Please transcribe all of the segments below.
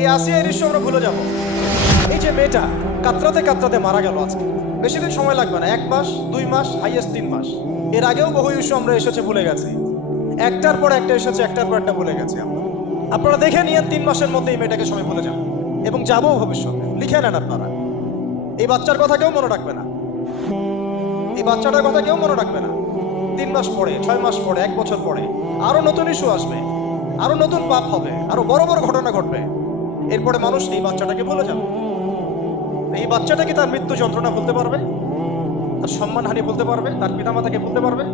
এই আসিয়া দৃশ্য আমরা ভুলে যাব। এই যে মেয়েটা কাতরাতে কাতরাতে মারা গেল আজকে, বেশি দিন সময় লাগবে না, 1 মাস 2 মাস হাইয়েস্ট 3 মাস। এর আগেও বহু ইস্যু আমরা এসেছে ভুলে গেছি, একটার পর একটা এসেছে, একটার পর একটা ভুলে গেছি আমরা। আপনারা দেখে নিয়েন 3 মাসের মধ্যে এই মেয়েটাকে সবাই ভুলে যাবে এবং যাবো ভবিষ্যতে। লিখে নেন আপনারা, এই বাচ্চার কথা কেউ মনে রাখবে না, এই বাচ্চাটার কথা কেউ মনে রাখবে না। 3 মাস পরে, 6 মাস পরে, 1 বছর পরে আরো নতুন ইস্যু আসবে, আরো নতুন পাপ হবে, আরো বড় বড় ঘটনা ঘটবে। এরপরে মানুষ এই বাচ্চাটাকে ভুলে যাবে। এই বাচ্চাটা কি তার মৃত্যু যন্ত্রণা বলতে পারবে, তার সম্মানহানি বলতে পারবে, তার পিতামাতাকে বলতে পারবে?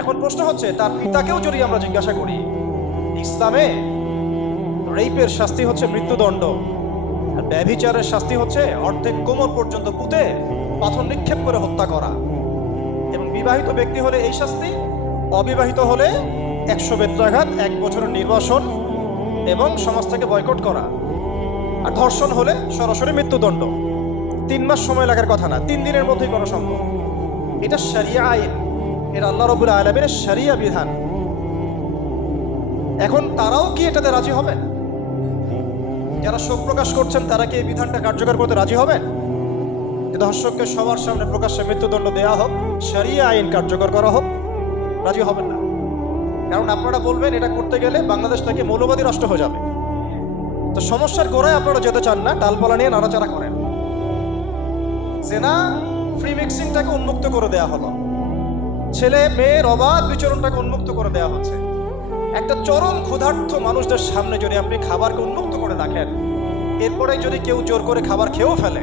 এখন প্রশ্ন হচ্ছে, তার পিতাকেও যদি আমরা জিজ্ঞাসা করি, ইসলামে রেপের শাস্তি হচ্ছে মৃত্যুদণ্ড, আর ব্যভিচারের শাস্তি হচ্ছে অর্ধেক কোমর পর্যন্ত পুঁতে পাথর নিক্ষেপ করে হত্যা করা। এবং বিবাহিত ব্যক্তি হলে এই শাস্তি, অবিবাহিত হলে 100 বেত্রাঘাত, 1 বছরের নির্বাসন এবং সমাজ থেকে বয়কট করা। আর ধর্ষণ হলে সরাসরি মৃত্যুদণ্ড। 3 মাস সময় লাগার কথা না, 3 দিনের মধ্যেই করা সম্ভব। এটা শরিয়া আইন, এটা আল্লাহ রাব্বুল আলামিনের শরিয়া বিধান। এখন তারাও কি এটাতে রাজি হবে? যারা শোক প্রকাশ করছেন তারা কি এই বিধানটা কার্যকর করতে রাজি হবে? ধর্ষককে সবার সামনে প্রকাশ্যে মৃত্যুদণ্ড দেওয়া হোক, শরিয়া আইন কার্যকর করা হোক, রাজি হবেন না। কারণ আপনারা বলবেন এটা করতে গেলে বাংলাদেশটাকে মৌলবাদী রাষ্ট্র হয়ে যাবে। তো সমস্যার গোড়ায় আপনারা যেতে চান না, ডালপালা নিয়ে নাড়াচাড়া করেন। জেনা ফ্রি মিক্সিংটাকে উন্মুক্ত করে দেওয়া হলো, ছেলে মেয়ের অবাধ বিচরণটাকে উন্মুক্ত করে দেওয়া হচ্ছে। একটা চরম ক্ষুধার্ত মানুষদের সামনে যদি আপনি খাবারকে উন্মুক্ত করে রাখেন, এরপরে যদি কেউ জোর করে খাবার খেয়েও ফেলে,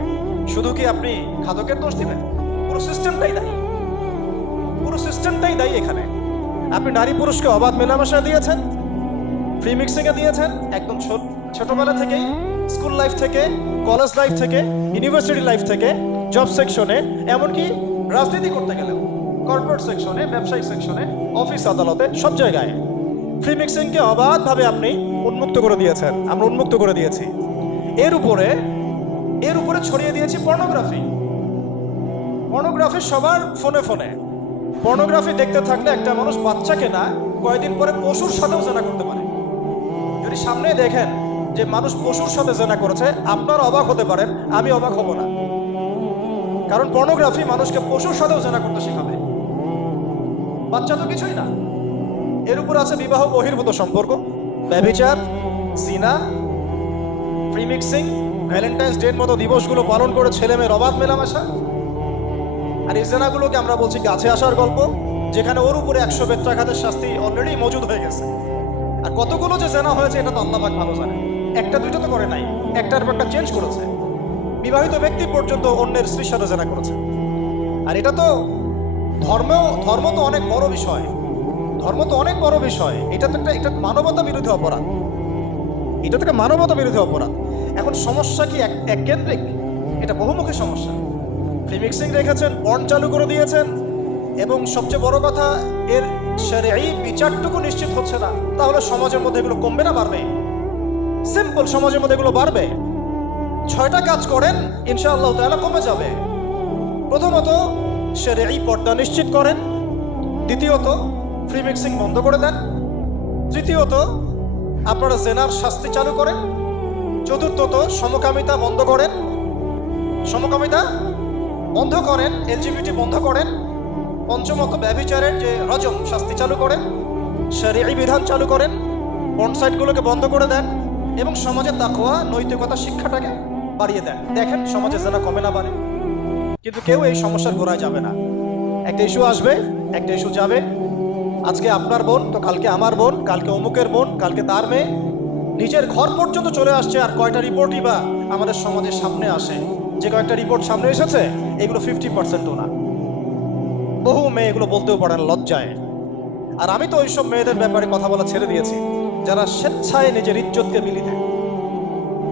শুধু কি আপনি খাদকের দোষ দিবেন? পুরো সিস্টেমটাই দায়ী, পুরো সিস্টেমটাই দায়ী এখানে। আপনি নারী পুরুষকে অবাধ মেলামেশা দিয়েছেন, ফ্রি মিক্সিংয়ে দিয়েছেন, একদম ছোটবেলা থেকেই, স্কুল লাইফ থেকে, কলেজ লাইফ থেকে, ইউনিভার্সিটি লাইফ থেকে, জব সেকশনে, এমনকি রাজনীতি করতে গেলেও কর্পোরেট সেকশনে, ব্যবসায়িক সেকশনে, অফিস আদালতে, সব জায়গায় ফ্রি মিক্সিংকে অবাধভাবে আপনি উন্মুক্ত করে দিয়েছেন, আমরা উন্মুক্ত করে দিয়েছি। এর উপরে ছড়িয়ে দিয়েছি পর্নোগ্রাফি। পর্নোগ্রাফি সবার ফোনে ফোনে। পর্নোগ্রাফি দেখতে থাকলে একটা মানুষ বাচ্চাকে না, কয়েকদিন পরে পশুর সাথেও জেনা করতে পারে। যদি সামনে দেখেন যে মানুষ পশুর সাথে জেনা করেছে, আপনারা অবাক হতে পারেন, আমি অবাক হব না। কারণ পর্নোগ্রাফি মানুষকে পশুর সাথেও জেনা করতে শেখাবে। বাচ্চা তো কিছুই না। এর উপর আছে বিবাহ বহির্ভূত সম্পর্ক, ব্যভিচার, জিনা, ফ্রি মিক্সিং, ভ্যালেন্টাইন্স ডের মতো দিবসগুলো পালন করে ছেলে মেয়ের অবাধ মেলামেশা। আর এই জেনাগুলোকে আমরা বলছি গাছে আসার গল্প, যেখানে ওর উপরে 100 বেত্রাঘাতের শাস্তি অলরেডি মজুদ হয়ে গেছে। আর কতগুলো যে জেনা হয়েছে এটা তো আল্লাহ পাক ভালো জানে। একটা দুইটা তো করে নাই, একটার পর একটা চেঞ্জ করেছে। বিবাহিত ব্যক্তি পর্যন্ত অন্যের স্ত্রীর সাথে জেনা করেছে। আর এটা তো ধর্ম তো অনেক বড় বিষয়, ধর্ম তো অনেক বড় বিষয়। এটা তো একটা মানবতা বিরোধী অপরাধ, এটা তো একটা মানবতা বিরোধী অপরাধ। এখন সমস্যা কি এককেন্দ্রিক? এটা বহুমুখী সমস্যা। ফ্রি মিক্সিং রেখেছেন, পর্ন চালু করে দিয়েছেন, এবং সবচেয়ে বড় কথা, এর শরঈ বিচারটুকু নিশ্চিত হচ্ছে না। তাহলে সমাজের মধ্যে এগুলো কমবে না বাড়বে? সিম্পল, সমাজের মধ্যে এগুলো বাড়বে। 6টা কাজ করেন, ইনশাআল্লাহ তাআলা কমে যাবে। প্রথমত শরঈ পর্দা নিশ্চিত করেন, দ্বিতীয়ত ফ্রি মিক্সিং বন্ধ করে দেন, তৃতীয়ত আপনারা জেনার শাস্তি চালু করেন, চতুর্থত সমকামিতা বন্ধ করেন, এলজিবিটি বন্ধ করেন, পঞ্চমত ব্যভিচারের যে রজম শাস্তি চালু করেন, শরঈ বিধান চালু করেন, পর্ন সাইটগুলোকে বন্ধ করে দেন, এবং সমাজে তাকওয়া নৈতিকতা শিক্ষাটাকে বাড়িয়ে দেন। দেখেন সমাজে জেনা কমে না বাড়ে। কিন্তু কেউ এই সমস্যার গোড়ায় যাবে না। একটা ইস্যু আসবে, একটা ইস্যু যাবে। আজকে আপনার বোন তো কালকে আমার বোন, কালকে অমুকের বোন, কালকে তার মেয়ে, নিজের ঘর পর্যন্ত চলে আসছে। আর কয়টা রিপোর্টই বা আমাদের সমাজের সামনে আসে? যে কয়েকটা রিপোর্ট সামনে এসেছে, এগুলো 50%ও না। বহু মেয়ে এগুলো বলতেও পারে না, লজ্জায়। আর আমি তো ওইসব মেয়েদের ব্যাপারে কথা বলা ছেড়ে দিয়েছি, যারা স্বেচ্ছায় নিজের ইজ্জতকে বিলি দেয়।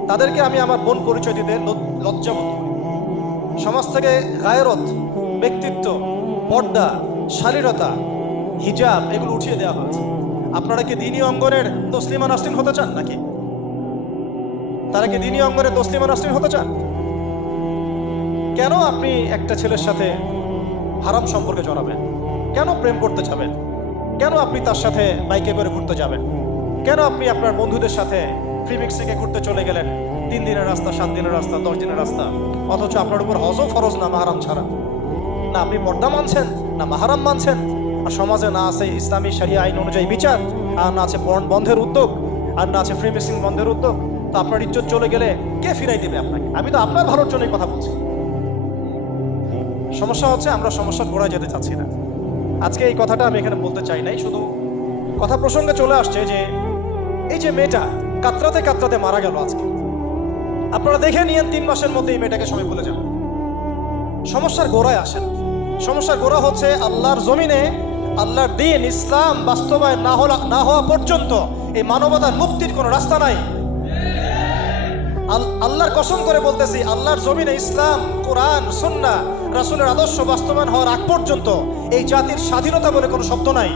তাদেরকে আমি আমার বোন পরিচয় দিতে লজ্জাবোধ করি। সমাজ থেকে গায়রত, ব্যক্তিত্ব, পর্দা, শালীনতা, হিজাব এগুলো উঠিয়ে দেওয়া হয়েছে। আপনারা কি দ্বীনি অঙ্গনের তসলিমা নাসরিন হতে চান নাকি? তারা কি দ্বীনি অঙ্গনের তসলিমা নাসরিন হতে চান? কেন আপনি একটা ছেলের সাথে হারাম সম্পর্কে জড়াবেন? কেন প্রেম করতে যাবেন? কেন আপনি তার সাথে বাইকে করে ঘুরতে যাবেন? কেন আপনি আপনার বন্ধুদের সাথে ফ্রি মিক্সিংয়ে ঘুরতে চলে গেলেন, 3 দিনের রাস্তা, 7 দিনের রাস্তা, 10 দিনের রাস্তা, অথচ আপনার উপর হজও ফরজ না মাহারাম ছাড়া। না আপনি পর্দা মানছেন, না মাহারাম মানছেন, আর সমাজে না আছে ইসলামী শরিয়া আইন অনুযায়ী বিচার, আর না আছে পর্ন বন্ধের উদ্যোগ, আর না আছে ফ্রি মিক্সিং বন্ধের উদ্যোগ। তো আপনার ইজ্জত চলে গেলে কে ফিরাই দেবে আপনাকে? আমি তো আপনার ভালোর জন্যই কথা বলছি। সমস্যা হচ্ছে আমরা সমস্যার গোড়ায় যেতে চাচ্ছি না। আজকে এই কথাটা আমি এখানে বলতে চাই নাই, শুধু কথা প্রসঙ্গে চলে আসছে যে এই যে মেয়েটা কাতরাতে কাতরাতে মারা গেল আজকে, আপনারা দেখে নিয়েন 3 মাসের মধ্যে এই মেয়েটাকে সবাই ভুলে যান। সমস্যার গোড়ায় আসেন। সমস্যার গোড়া হচ্ছে আল্লাহর জমিনে আল্লাহর দ্বীন ইসলাম বাস্তবায়ন না হওয়া পর্যন্ত এই মানবতার মুক্তির কোনো রাস্তা নাই। আল্লাহর কসম করে বলতেছি, আল্লাহর জমিনে ইসলাম, কোরআন, সুন্নাহ, রাসূলের আদর্শ বাস্তবায়ন হওয়ার আগ পর্যন্ত এই জাতির স্বাধীনতা বলে কোনো শব্দ নাই।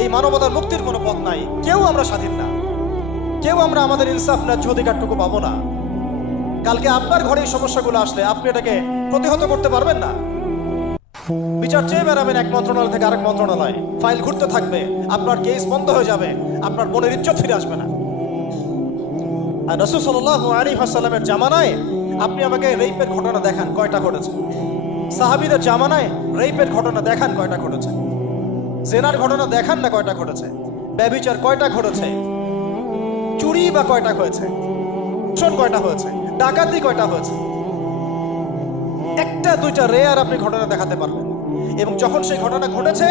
এই মানবতার মুক্তির কোনো পথ নাই। কেউ আমরা স্বাধীন না, কেউ আমরা আমাদের ইনসাফ ন্যায্য অধিকারটুকু পাবো না। কালকে আপনার ঘরে এই সমস্যাগুলো আসলে আপনি এটাকে প্রতিহত করতে পারবেন না। বিচার চেয়ে বেড়াবেন এক মন্ত্রণালয় থেকে আরেক মন্ত্রণালয়, ফাইল ঘুরতে থাকবে, আপনার কেস বন্ধ হয়ে যাবে, আপনার বোনের ইজ্জত ফিরে আসবে না। আর রাসূল সাল্লাল্লাহু আলাইহি ওয়াসাল্লামের জামানায় আপনি আমাকে রেপের ঘটনা দেখান কয়টা ঘটেছে? সাহাবীদের জামানায় রেপের ঘটনা দেখান কয়টা ঘটেছে? জেনার ঘটনা দেখান না কয়টা ঘটেছে? ব্যভিচার কয়টা ঘটেছে? চুরি বা কয়টা হয়েছে? শোন কয়টা হয়েছে? ডাকাতি কয়টা হয়েছে? একটা দুইটা রেয়ার আপনি ঘটনা দেখাতে পারবেন। এবং যখন সেই ঘটনা ঘটেছে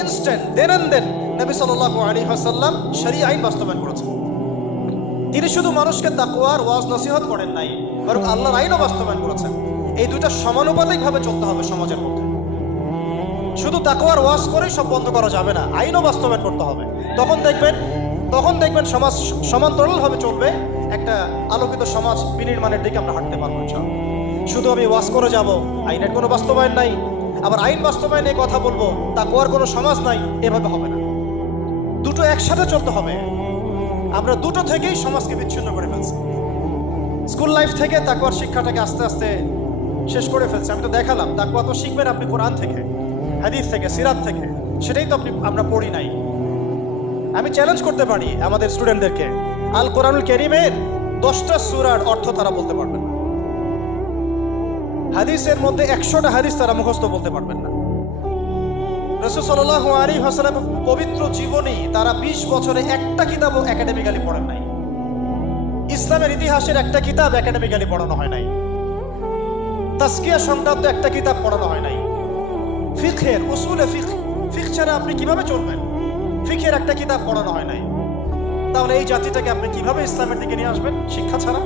ইনস্ট্যান্ট দেন নবী সাল্লাল্লাহু আলাইহি ওয়াসাল্লাম শরীয়ত আইন বাস্তবায়ন করেছেন। তিনি শুধু মানুষকে তাকওয়ার ওয়াজ নসিহত করেন নাই, বরং আল্লাহর আইনও বাস্তবায়ন করেছেন। এই দুইটা সমানুপাতিকভাবে চলতে হবে সমাজের মধ্যে। শুধু তাকওয়ার ওয়াজ করেই সব বন্ধ করা যাবে না, আইনও বাস্তবায়ন করতে হবে। তখন দেখবেন সমাজ সমান্তরালভাবে চলবে, একটা আলোকিত সমাজ বিনির্মাণের দিকে আমরা হাঁটতে পারবো ইনশাআল্লাহ। শুধু আমি ওয়াজ করে যাব, আইনের কোনো বাস্তবায়ন নাই, আবার আইন বাস্তবায়নে কথা বলবো, তাকওয়ার কোনো সমাজ নাই, এভাবে হবে না। দুটো একসাথে চলতে হবে। আমরা দুটো থেকেই সমাজকে বিচ্ছিন্ন করে ফেলছি। স্কুল লাইফ থেকে তাকওয়ার শিক্ষাটাকে আস্তে আস্তে শেষ করে ফেলছি। আমি তো দেখালাম তাকওয়া তো শিখবেন আপনি কোরআন থেকে, হাদিস থেকে, সিরাত থেকে, সেটাই তো আমরা পড়ি নাই। আমি চ্যালেঞ্জ করতে পারি আমাদের স্টুডেন্টদেরকে, আল কোরআনুল কারীমের 10টা সূরার অর্থ তারা বলতে পারবেন না। হাদিসের মধ্যে 100টা হাদিস তারা মুখস্থ বলতে পারবেন না। রাসূল সাল্লাল্লাহু আলাইহি ওয়াসাল্লাম পবিত্র জীবনী তারা 20 বছরে একটা কিতাবও একাডেমিক্যালি পড়েন নাই। ইসলামের ইতিহাসের একটা কিতাব একাডেমিক্যালি পড়ানো হয় নাই। তাজকিয়া সংক্রান্ত একটা কিতাব পড়ানো হয় নাই। ফিকহের উসুলে ফিকহ ছাড়া আপনি কিভাবে চলবেন? ফিকহের একটা কিতাব পড়ানো হয় নাই। তাহলে এই জাতিটাকে আপনি কিভাবে ইসলামের দিকে নিয়ে আসবেন? শিক্ষা ছাড়া।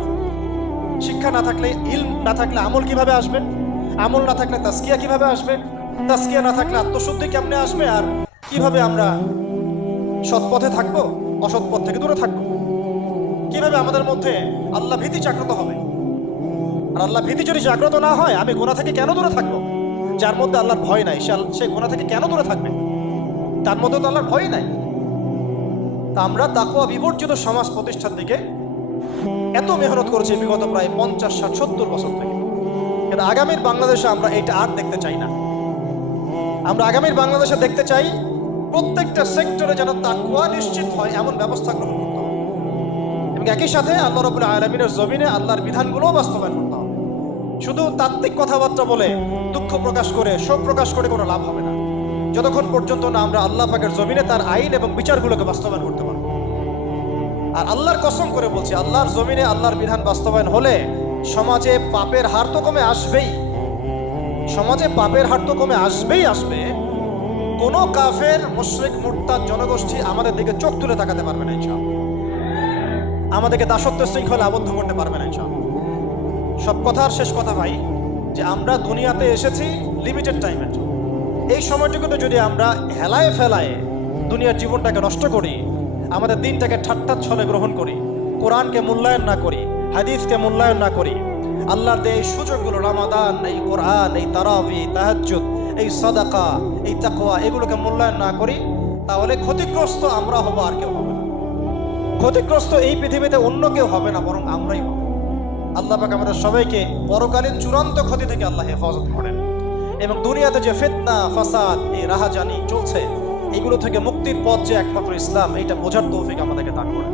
শিক্ষা না থাকলে, ইলম না থাকলে আমল কিভাবে আসবে? আমল না থাকলে তাজকিয়া কিভাবে আসবে? তাজকিয়া না থাকলে আত্মশুদ্ধি কেমনে আসবে? আর কিভাবে আমরা সৎ পথে থাকবো, অসৎ পথ থেকে দূরে থাকবো? কিভাবে আমাদের মধ্যে আল্লাহ ভীতি জাগ্রত হবে? আর আল্লাহ ভীতি যদি জাগ্রত না হয়, আমি গুনাহ থেকে কেন দূরে থাকবো? যার মধ্যে আল্লাহর ভয় নাই সে গুনাহ থেকে কেন দূরে থাকবে? তার মধ্যে তো আল্লাহর ভয় নাই। তা আমরা তাকওয়া বিবর্জিত সমাজ প্রতিষ্ঠার দিকে এত মেহনত করেছি বিগত প্রায় 50, 60, 70 বছর থেকে। কিন্তু আগামীর বাংলাদেশে আমরা এটা আর দেখতে চাই না। আমরা আগামীর বাংলাদেশে দেখতে চাই প্রত্যেকটা সেক্টরে যেন তাকওয়া নিশ্চিত হয় এমন ব্যবস্থা গ্রহণ করতে হবে। এবং একই সাথে আল্লাহ রাব্বুল আলামিনের জমিনে আল্লাহর বিধানগুলোও বাস্তবায়ন করতে হবে। শুধু তাত্ত্বিক কথাবার্তা বলে, দুঃখ প্রকাশ করে, শোক প্রকাশ করে কোনো লাভ হবে না, যতক্ষণ পর্যন্ত না আমরা আল্লাহ পাকের জমিনে তার আইন এবং বিচারগুলোকে বাস্তবায়ন করতে পারবো। আর আল্লাহর কসম করে বলছি, আল্লাহর জমিনে আল্লাহর বিধান বাস্তবায়ন হলে সমাজে পাপের হার তো কমে আসবেই। সমাজে পাপের হার তো কমে আসবে। কোনো কাফের, মুশরিক, মুরতাদ জনগোষ্ঠী আমাদের দিকে চোখ তুলে তাকাতে পারবে না ইনশাআল্লাহ। আমাদেরকে দাসত্ব শৃঙ্খলে আবদ্ধ করতে পারবে না ইনশাআল্লাহ। সব কথার শেষ কথা ভাই, যে আমরা দুনিয়াতে এসেছি লিমিটেড টাইমের জন্য। এই সময়টুকুতে যদি আমরা হেলায় ফেলায় দুনিয়ার জীবনটাকে নষ্ট করি, আমাদের দিনটাকে ঠাট্টা ছলে গ্রহণ করি, কোরআনকে মূল্যায়ন না করি, হাদিসকে মূল্যায়ন না করি, আল্লাহর এই সুযোগগুলো, রমাদান, এই কোরআন, এই তারাবি, তাহাজ্জুদ, এই সাদাকা, এই তাকওয়া, এগুলোকে মূল্যায়ন না করি, তাহলে ক্ষতিগ্রস্ত আমরা হব, আর কেউ হবে না। ক্ষতিগ্রস্ত এই পৃথিবীতে অন্য কেউ হবে না, বরং আমরাই হব। আল্লাহ পাক আমাদের সবাইকে পরকালীন চূড়ান্ত ক্ষতি থেকে আল্লাহ হেফাজত করেন, এবং দুনিয়াতে যে ফিতনা, ফাসাদ, এই রাহাজানি চলছে, এগুলো থেকে মুক্তির পথ যে একমাত্র ইসলাম, এইটা বোঝার তৌফিক আমাদেরকে দান করেন।